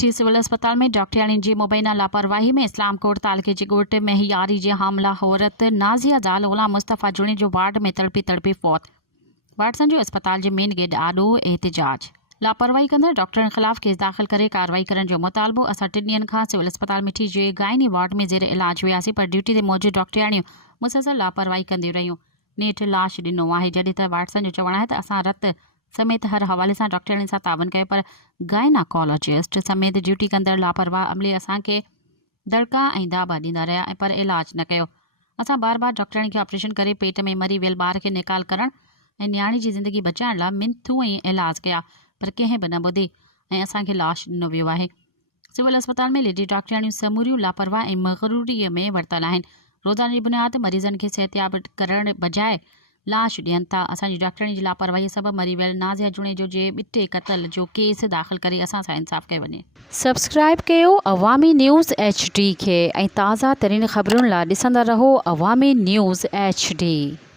मेठी सिविल अस्पताल में डॉक्टरानी जी मुबैना लापरवाही में इस्लाम कोट तालके जी ॻोठ महियारी जे हामला औरत नाज़िया ज़ाल ग़ुलाम मुस्तफ़ा जुणी जो वार्ड में तड़पी तड़पी फौत। वाटसन जो अस्पताल जे मेन गेट आॾो एहतिजाज। लापरवाही कंदड़ डॉक्टरनि ख़िलाफ़ केस दाख़िल करे कार्रवाई करण जो मुतालबो। असां 3 ॾींहनि खां सिविल अस्पताल मेठी जे गाइनी वार्ड में ज़ेर इलाज हुआसीं, पर ड्यूटी ते मौजूद डॉक्टराणियूं मुसलसल लापरवाही कंदियूं रहियूं। नेठि लाश ॾिनो आहे, जॾहिं त वाटसन जो चवणु आहे त असां रत समेत हर हवाले सां डॉक्टरनि सां तावन कयो, पर गाइनाकोलॉजिस्ट समेत ड्यूटी कंदड़ लापरवाह अमले असांखे दड़का ऐं दाबा ॾींदा रहिया ऐं पर इलाज न कयो। असां बार बार डॉक्टरनि खे ऑपरेशन करे पेट में मरी वियल ॿार खे निकाल करण ऐं न्याणी जी ज़िंदगी बचाइण लाइ मिंथूं ऐं इलाज कया, पर कंहिं बि न ॿुधी ऐं असांखे लाश ॾिनो वियो आहे। सिविल अस्पताल में लेडी डॉक्टराणियूं समूरियूं लापरवाह ऐं मग़रूरीअ में वरतल आहिनि। रोज़ाना जी बुनियाद मरीज़नि खे सिहतयाब करण बजाए लाश ॾियनि था। असांजी डॉक्टरनि जी लापरवाही सबबि मरी वियल नाज़िया जुणेजो जे ॿिटे क़तल जो केस दाख़िल करे असां सां इंसाफ़ कयो वञे। सब्सक्राइब कयो अवामी न्यूज़ HD खे ऐं ताज़ा तरीन ख़बरुनि लाइ ॾिसंदा रहो अवामी न्यूज़ HD।